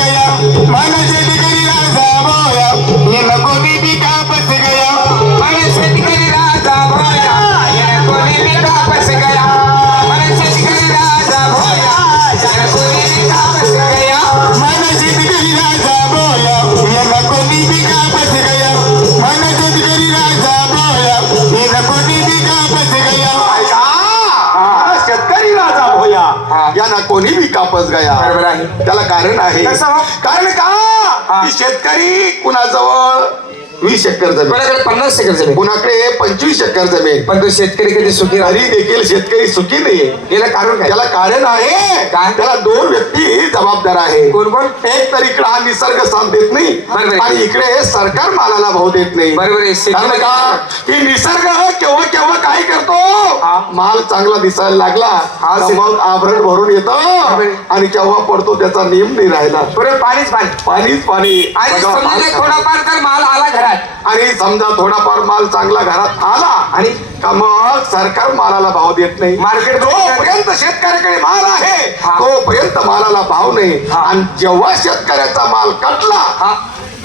गया मन से यांना कोणी बी कापस गया. बरोबर आहे. त्याला कारण आहे. कसं? कारण का? हा. की शेतकरी कुणाजवळ वीस एकर जमीन. कोणाकडे पन्नास एकर जमीन? कुणाकडे पंचवीस एकर जमीन. पण तो शेतकरी कधी सुखी तरी देखील शेतकरी सुखी नाही. याला कारण काय? त्याला कारण आहे. काय? त्याला दोन व्यक्ती जबाबदार आहे. कोण कोण? एक तर इकडे हा निसर्ग साथ देत नाही आहे. आणि इकडे सरकार मालाला भाव देत नाही. बरोबर आहे. कारण का? की निसर्ग केव्हा केव्हा करतो हा. माल चांगला दिसायला लागला हा, मग आभरण भरून येतो. आणि केव्हा पडतो त्याचा नियम नाही राहिला. पाणीच पाणी. पाणीच पाणी. आणि. थोडाफार तर माल आला घरात. आणि समजा थोडाफार माल चांगला घरात आला आणि का मग सरकार मालाला भाव देत नाही? मार्केट जोपर्यंत शेतकऱ्याकडे माल आहे हा. तोपर्यंत मालाला भाव नाही. आणि जेव्हा शेतकऱ्याचा माल कटला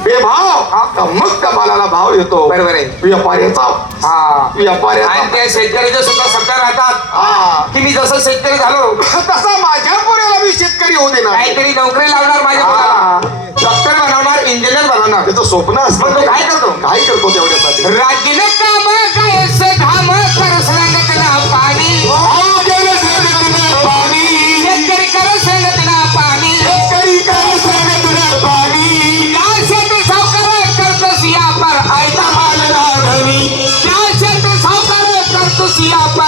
बेभाव मग मालाला भाव येतो. बरोबर आहे. व्यापाऱ्याचा. हा. व्यापाऱ्याचा. आणि त्या शेतकऱ्याच्या सुद्धा शब्द राहतात. की मी जसं शेतकरी झालो तसा माझ्या पोऱ्याला मी शेतकरी होऊ देणार. काहीतरी नोकरी लावणार माझ्या डॉक्टर बनवणार इंजिनियर बनवणार. त्याचं स्वप्न असतं. काय करतो? काय करतो तेवढ्यासाठी? रागीने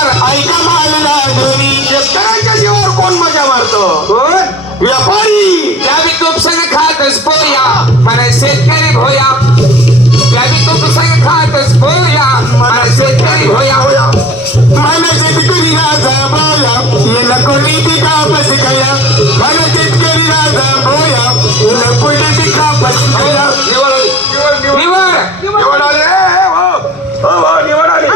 ऐका मालला धनी शेतकऱ्यांच्या जीवावर कोण मजा मारतो? कोण? व्यापारी. त्या बी तूप संग खातस पोया. मला शेतकरी भोया. त्या बी तूप संग खातस पोया. मला शेतकरी भोया. मन शेतकरी राजा भोया. ये नको बी कापस गया मन शेतकरी राजा भोया. ये नको बी कापस गया निवड निवड निवड निवड आली रे, हो. हो, हो, निवड आली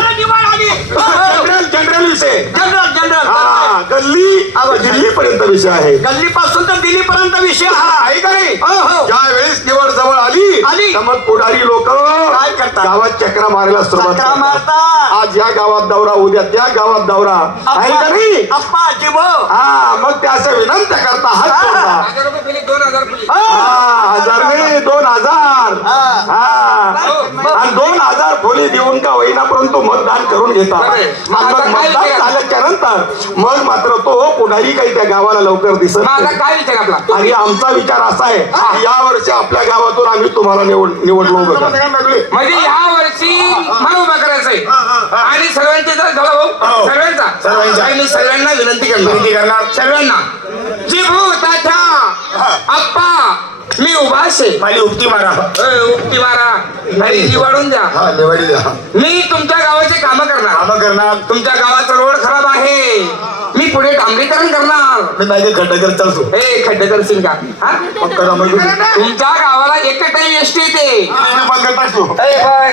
जनरल जनरल विषय जनरल जनरल हा गल्ली दिल्ली पर्यंत विषय आहे गल्ली पासून तर दिल्ली पर्यंत विषय हा, हा आहे का नाही हो, हो. ज्या वेळेस निवड जवळ आली आली. मग पुढारी लोक काय करतात? गावात चक्रा मारायला सुरुवात चक्रा करतात. मारतात. आज या गावात दौरा उद्या त्या गावात दौरा आहे का नाही अप्पा जिबो हा मग त्या असं विनंत्या करता हात जोडता. हजार रुपये दिले दोन हजार हा, हजार नाही दोन हजार हा आणि दोन हजार खोली देऊन का होईना परंतु मतदान करून घेतात. आणि मग काय मतदान विचार? झाल्याच्यानंतर मग मात्र तो पुढारी काही त्या गावाला लवकर दिसत माझा नाही. काय विचार आपला आणि आमचा विचार असा आहे की या वर्षी आपल्या गावातून आम्ही तुम्हाला निवड निवडलो होतो. म्हणजे या वर्षी मला उभा करायचंय आणि सर्वांचे जर झाला भाऊ. सर्वांचा. आणि मी सर्वांना विनंती करणार. सर्वांना. जी भूताच्या आप्पा मी उभा असे. माझी उपती मारा. उपटी मारा. आणि निवडून द्या. हा निवडी द्या. मी तुमच्या गावाचे काम करणार. कामं करणार. तुमच्या गावाचा रोड खराब आहे. मी पुढे डांबरीकरण करणार. मी माझे खड्डे करत चालतो हे खड्डे करशील का? हा? तुमच्या गावाला एक टाइम एसटी येते. ए, बाय.